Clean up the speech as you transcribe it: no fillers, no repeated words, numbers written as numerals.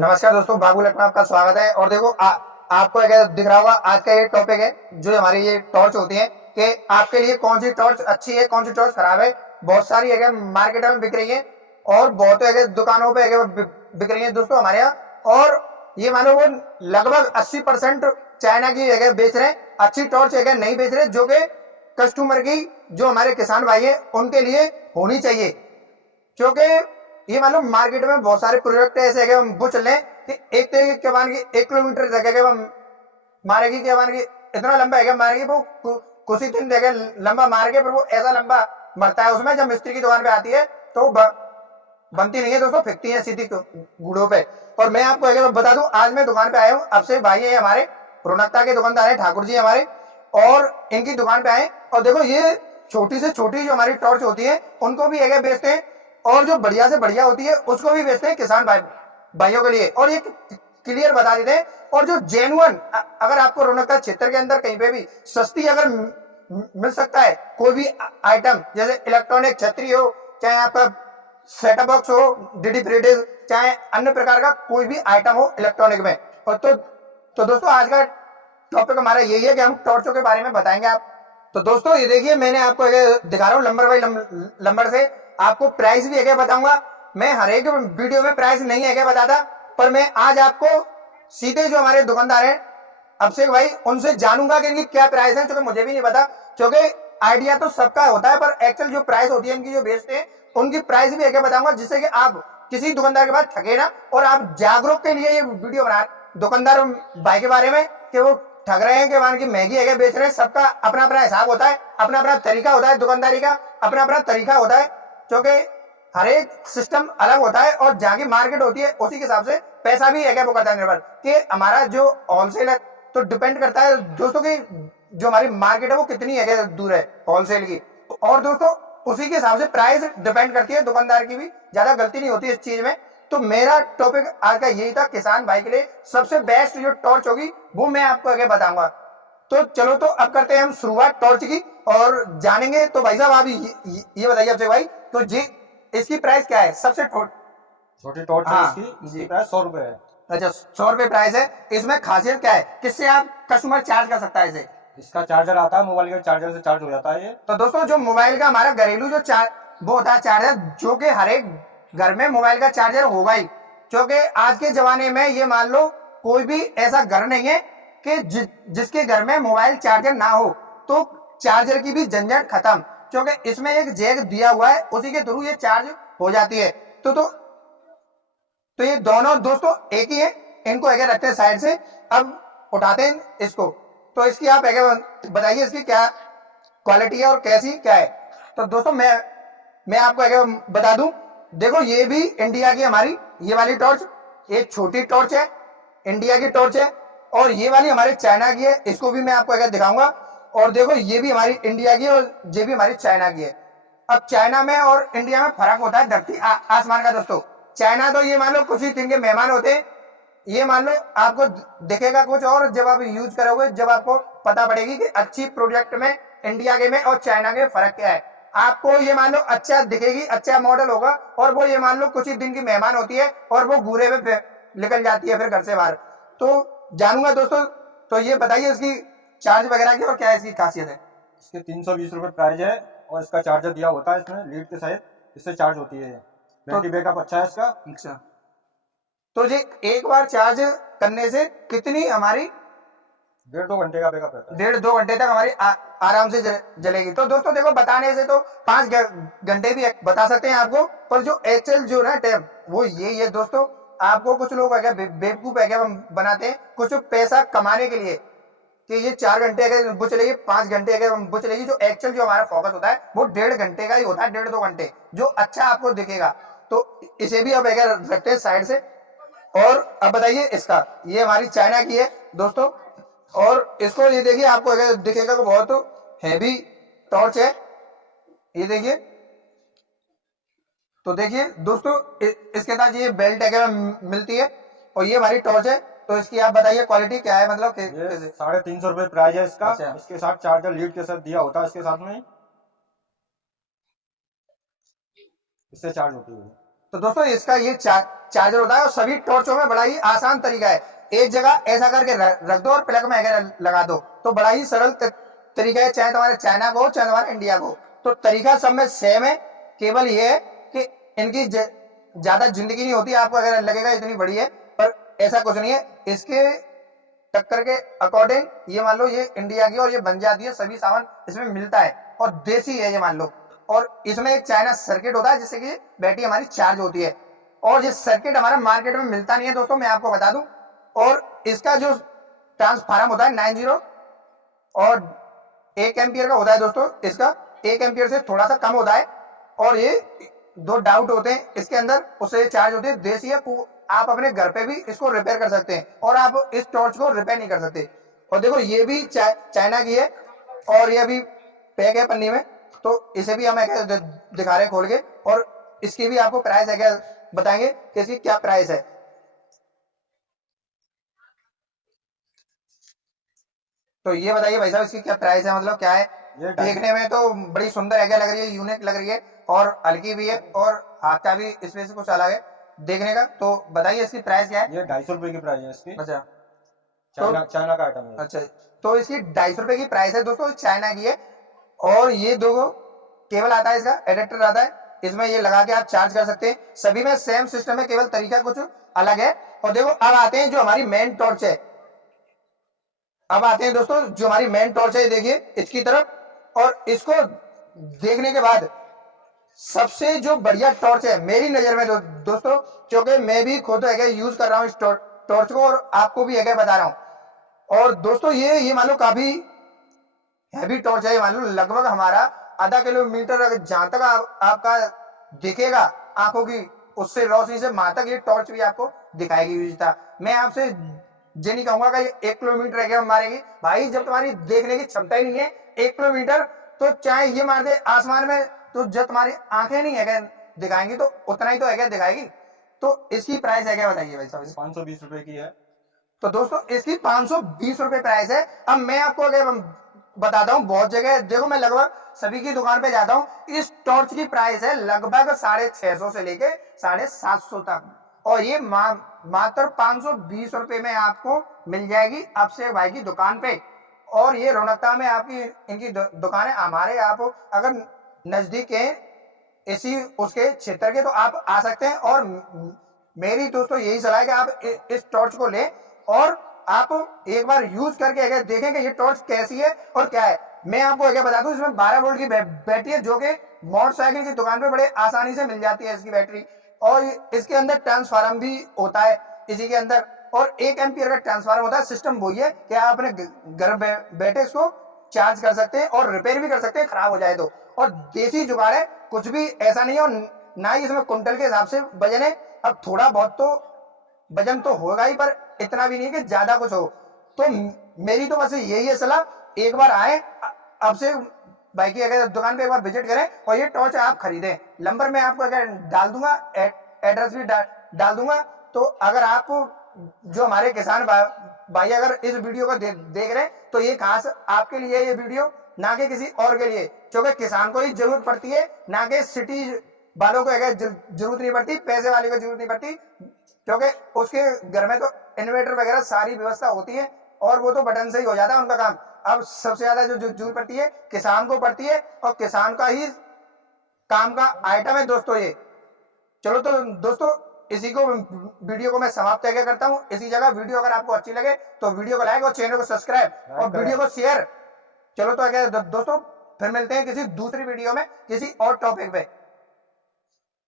नमस्कार दोस्तों, बाबू लखनऊ आपका स्वागत है। और देखो आपको अगर दिख रहा होगा, आज का ये टॉपिक है जो हमारी ये टॉर्च होती है कि आपके लिए कौन सी टॉर्च अच्छी है, कौन सी टॉर्च खराब है। बहुत सारी अगर मार्केट में बिक रही है और बहुत अगर दुकानों पे अगर बिक रही है दोस्तों हमारे यहाँ। और ये मानो वो लगभग 80% चाइना की अगर बेच रहे हैं, अच्छी टॉर्च अगर नहीं बेच रहे, जो कि कस्टमर की, जो हमारे किसान भाई है उनके लिए होनी चाहिए। क्योंकि ये मालूम मार्केट में बहुत सारे प्रोडक्ट ऐसे है वो चल रहे हैं कि एक तरीके के मान की 1 किलोमीटर जगह के वो मारेगी के मान की इतना लंबा है मारेगी वो कुछ ही दिन जगह लंबा मार के, पर वो ऐसा लंबा मरता है उसमें, जब मिस्त्री की दुकान पे आती है तो बनती नहीं है दोस्तों, फेंकती है सीधी गुड़ों पे। और मैं आपको अगर बता दूं, आज मैं दुकान पे आया हूँ, अब से भाई है हमारे रौनकता के दुकानदार है, ठाकुर जी हमारे, और इनकी दुकान पे आए। और देखो ये छोटी से छोटी जो हमारी टॉर्च होती है उनको भी अगर बेचते हैं, और जो बढ़िया से बढ़िया होती है उसको भी बेचते हैं किसान भाइयों के लिए। और ये क्लियर बता देते हैं। और जो जेन्युइन, अगर आपको रौनकता क्षेत्र के अंदर कहीं पे भी सस्ती अगर मिल सकता है कोई भी आइटम, जैसे इलेक्ट्रॉनिक छतरी हो, चाहे आपका सेटअप बॉक्स हो, डीडी फ्रिज, चाहे अन्य प्रकार का कोई भी आइटम हो इलेक्ट्रॉनिक में। और तो दोस्तों आज का टॉपिक हमारा यही है कि हम टॉर्चों के बारे में बताएंगे आप। तो दोस्तों ये देखिए, मैंने आपको दिखा रहा हूँ नंबर बाई नंबर से, आपको प्राइस भी है बताऊंगा। मैं हर एक वीडियो में प्राइस नहीं है बताता, पर मैं आज आपको सीधे जो हमारे दुकानदार हैं अभिषेक भाई, उनसे जानूंगा कि इनकी क्या प्राइस है, क्योंकि मुझे भी नहीं पता। क्योंकि आइडिया तो सबका होता है, पर एक्चुअल जो प्राइस होती है इनकी जो बेचते हैं उनकी प्राइस भी है बताऊंगा, जिससे कि आप किसी दुकानदार के पास ठगे ना, और आप जागरूक के लिए ये वीडियो बना दुकानदार भाई के बारे में कि वो ठग रहे हैं कि मान की महंगी है बेच रहे हैं। सबका अपना अपना हिसाब होता है, अपना अपना तरीका होता है, दुकानदारी का अपना अपना तरीका होता है, क्योंकि हर एक सिस्टम अलग होता है। और जहां की मार्केट होती है उसी के हिसाब से पैसा भी है वो करता है निर्भर, कि हमारा जो होलसेल है तो डिपेंड करता है दोस्तों की जो हमारी मार्केट है वो कितनी है दूर है होलसेल की। और दोस्तों उसी के हिसाब से प्राइस डिपेंड करती है, दुकानदार की भी ज्यादा गलती नहीं होती इस चीज में। तो मेरा टॉपिक आज का यही था, किसान भाई के लिए सबसे बेस्ट जो टॉर्च होगी वो मैं आपको आगे बताऊंगा। तो चलो, तो अब करते हैं हम शुरुआत टॉर्च की और जानेंगे। तो भाई साहब आप ये बताइए आपसे भाई, तो जी इसकी प्राइस क्या है सबसे छोटी टॉर्च है हाँ इसकी प्राइस 100 रुपए है। अच्छा, 100 रुपए प्राइस है। इसमें खासियत क्या है, किससे आप कस्टमर चार्ज कर सकता है इसे? इसका चार्जर आता है, मोबाइल के चार्जर से चार्ज हो जाता है ये। तो दोस्तों जो मोबाइल का हमारा घरेलू जो वो होता है चार्जर, जो कि हर एक घर में मोबाइल का चार्जर होगा ही। क्योंकि आज के जमाने में ये मान लो कोई भी ऐसा घर नहीं है कि जिसके घर में मोबाइल चार्जर ना हो। तो चार्जर की भी झंझट खत्म, क्योंकि इसमें एक जैक दिया हुआ है, उसी के थ्रू ये चार्ज हो जाती है। तो ये दोनों दोस्तों एक ही है। इनको अगर रखते हैं साइड से, अब उठाते हैं इसको। तो इसकी आप अगर बताइए इसकी क्या क्वालिटी है और कैसी क्या है। तो दोस्तों मैं आपको अगर बता दूं, देखो ये भी इंडिया की हमारी ये वाली टॉर्च एक छोटी टॉर्च है, इंडिया की टॉर्च है। और ये वाली हमारे चाइना की है, इसको भी मैं आपको अगर दिखाऊंगा। और देखो ये भी हमारी इंडिया की और ये भी हमारी चाइना की है। अब चाइना में और इंडिया में फर्क होता है धरती आसमान का दोस्तों। चाइना तो ये मान लो कुछ ही दिन के मेहमान होते हैं, ये मान लो आपको दिखेगा कुछ और, जब आप यूज करोगे जब आपको पता पड़ेगी कि अच्छी प्रोडक्ट में इंडिया के में और चाइना के फर्क क्या है। आपको ये मान लो अच्छा दिखेगी, अच्छा मॉडल होगा, और वो ये मान लो कुछ ही दिन की मेहमान होती है और वो घूरे में निकल जाती है फिर घर से बाहर। तो जानूंगा दोस्तों, तो ये बताइए इसकी चार्ज वगैरह की और क्या इसकी खासियत है? इसके 320 रुपए प्राइस है, और इसका चार्जर दिया होता है इसमें लीड के साथ, इससे चार्ज होती है। बैटरी बैकअप अच्छा है इसका। अच्छा, तो ये एक बार चार्ज करने से कितनी हमारी 1.5-2 घंटे का बैकअप रहता है। 1.5-2 घंटे तक हमारी आराम से जलेगी। तो दोस्तों देखो, बताने से तो 5 घंटे भी बता सकते हैं आपको, पर जो एक्चुअल जो ना टाइम वो यही है दोस्तों। आपको कुछ लोग अगर बेवकूफ है बनाते हैं कुछ पैसा कमाने के लिए कि ये 4 घंटे अगर वो चलेगी, 5 घंटे अगर वो चलेगी। जो एक्चुअल जो हमारा फोकस होता है वो 1.5 घंटे का ही होता है, 1.5-2 घंटे जो अच्छा आपको दिखेगा। तो इसे भी अब अगर रखते हैं साइड से। और अब बताइए इसका, ये हमारी चाइना की है दोस्तों। और इसको ये देखिए, आपको अगर दिखेगा तो बहुत हैवी टॉर्च है, ये देखिए। तो देखिए दोस्तों इसके साथ ये बेल्ट अगर मिलती है, और ये हमारी टॉर्च है। तो इसकी आप बताइए क्वालिटी क्या है, मतलब ये 350 रुपए प्राइस है इसका। अच्छा। इसके साथ चार्जर लीड के साथ दिया होता है, इसके साथ में इससे चार्ज होती है। तो दोस्तों इसका ये चार्जर होता है और सभी टॉर्चों में बड़ा ही आसान तरीका है। एक जगह ऐसा करके रख दो और प्लग में अगर लगा दो, तो बड़ा ही सरल तरीका है, चाहे तुम्हारे चाइना को चाहे तुम्हारे इंडिया को। तो तरीका सब में सेम है, केवल ये है कि इनकी ज्यादा जिंदगी नहीं होती, आपको अगर लगेगा इतनी बड़ी है, पर ऐसा कुछ नहीं है। इसके टक्कर के अकॉर्डिंग ये मान लो ये इंडिया की और ये बन जाती है, सभी सामान इसमें मिलता है और देसी है ये मान लो। और इसमें एक चाइना सर्किट होता है जिससे कि बैटरी हमारी चार्ज होती है, और ये सर्किट हमारा मार्केट में मिलता नहीं है दोस्तों, मैं आपको बता दूं। और इसका जो ट्रांसफार्मर होता है 90 और 1 एम्पियर का होता है दोस्तों, इसका 1 एम्पियर से थोड़ा सा कम होता है। और ये 2 डाउट होते हैं इसके अंदर, उससे चार्ज होती है, देसी है। आप अपने घर पे भी इसको रिपेयर कर सकते हैं और आप इस टॉर्च को रिपेयर नहीं कर सकते। और देखो ये भी चाइना की है और ये भी पैक है पन्नी में, तो इसे भी हम दिखा रहे हैं खोल के, और इसकी भी आपको प्राइस है क्या बताएंगे कि इसकी क्या प्राइस है। तो ये बताइए भाई साहब इसकी क्या प्राइस है, मतलब क्या है। देखने में तो बड़ी सुंदर है, क्या लग रही है, यूनिक लग रही है और हल्की भी है और हाथ का भी इसमें से कुछ अलग है देखने का। तो बताइए इसकी प्राइस क्या है। ये 250 रुपए की प्राइस है इसकी। अच्छा, चाइना का आइटम है। अच्छा, तो इसकी 250 रुपए की प्राइस है दोस्तों, चाइना की है। और ये 2 केबल आता है, इसका एडेप्टर आता है, इसमें ये लगा के आप चार्ज कर सकते हैं। सभी में सेम सिस्टम है, केवल तरीका कुछ अलग है। और देखो अब आते हैं जो हमारी मेन टॉर्च है, अब आते हैं दोस्तों जो हमारी मेन टॉर्च है, देखिए इसकी तरफ। और इसको देखने के बाद सबसे जो बढ़िया टॉर्च है मेरी नजर में दोस्तों, क्योंकि मैं भी खुद यूज कर रहा हूँ इस टॉर्च को और आपको भी बता रहा हूँ। और दोस्तों ये मान लो काफी हैवी टॉर्च है, मान लो लगभग हमारा आधा किलोमीटर जहां तक आपका दिखेगा आंखों की उससे रोशनी से वहां तक ये टॉर्च भी आपको दिखाएगी। मैं आपसे ये नहीं कहूंगा कि 1 किलोमीटर मारेगी भाई, जब तुम्हारी देखने की क्षमता ही नहीं है 1 किलोमीटर, तो चाहे ये मार दे आसमान में, तो जब तुम्हारी आंखें नहीं है दिखाएंगी तो उतना ही तो है दिखाएगी। तो इसकी प्राइस है क्या बताइए भाई साहब। 520 रुपए की है। तो दोस्तों इसकी 520 रुपए प्राइस है। अब मैं आपको बताता हूँ, बहुत जगह देखो मैं लगभग सभी की दुकान पे जाता हूँ, इस टॉर्च की प्राइस है लगभग 650 से लेके 750 तक, और ये मात्र 520 रुपए में आपको मिल जाएगी अभिषेक भाई की दुकान पे। और ये रौनकता में आपकी इनकी दुकानें हमारे, आप अगर नजदीक है इसी उसके क्षेत्र के तो आप आ सकते हैं। और मेरी दोस्तों यही सलाह है कि आप इस टॉर्च को लें और आप एक बार यूज करके अगर देखें कि ये टॉर्च कैसी है और क्या है। मैं आपको अगर बता दूं इसमें 12 वोल्ट की बैटरी है, जो कि मोटरसाइकिल की दुकान पे बड़े आसानी से मिल जाती है इसकी बैटरी। और इसके अंदर ट्रांसफार्मर भी होता है इसी के अंदर, और 1 एम्पियर का ट्रांसफार्मर होता है। सिस्टम वही है कि आप अपने घर बैठे इसको चार्ज कर सकते हैं और रिपेयर भी कर सकते हैं खराब हो जाए तो। और देसी जुगाड़ है, कुछ भी ऐसा नहीं है, और ना ही इसमें कुंटल के हिसाब से वजन है। अब थोड़ा बहुत तो वजन तो होगा ही, पर इतना भी नहीं कि ज्यादा कुछ हो। तो मेरी तो बस यही है सलाह, एक बार आए अब से भाई की अगर दुकान पे एक बार विजिट करें और ये टॉर्च आप खरीदें। नंबर मैं आपको अगर डाल दूंगा, एड्रेस भी डाल दूंगा। तो अगर आप जो हमारे किसान भाई अगर इस वीडियो को देख रहे हैं तो ये खास आपके लिए ये वीडियो, ना कि किसी और के लिए, क्योंकि किसान को ही जरूरत पड़ती है, ना कि सिटी वालों को अगर जरूरत नहीं पड़ती, पैसे वाले को जरूरत नहीं पड़ती, क्योंकि उसके घर में तो इन्वर्टर वगैरह सारी व्यवस्था होती है और वो तो बटन से ही हो जाता है उनका काम। अब सबसे ज्यादा जो जरूरत पड़ती है किसान को पड़ती है, और किसान का ही काम का आइटम है दोस्तों ये। चलो तो दोस्तों इसी को वीडियो को मैं समाप्त करता हूँ इसी जगह। वीडियो अगर आपको अच्छी लगे तो वीडियो को लाइक और चैनल को सब्सक्राइब और वीडियो को शेयर। चलो तो दोस्तों फिर मिलते हैं किसी दूसरी वीडियो में किसी और टॉपिक पे।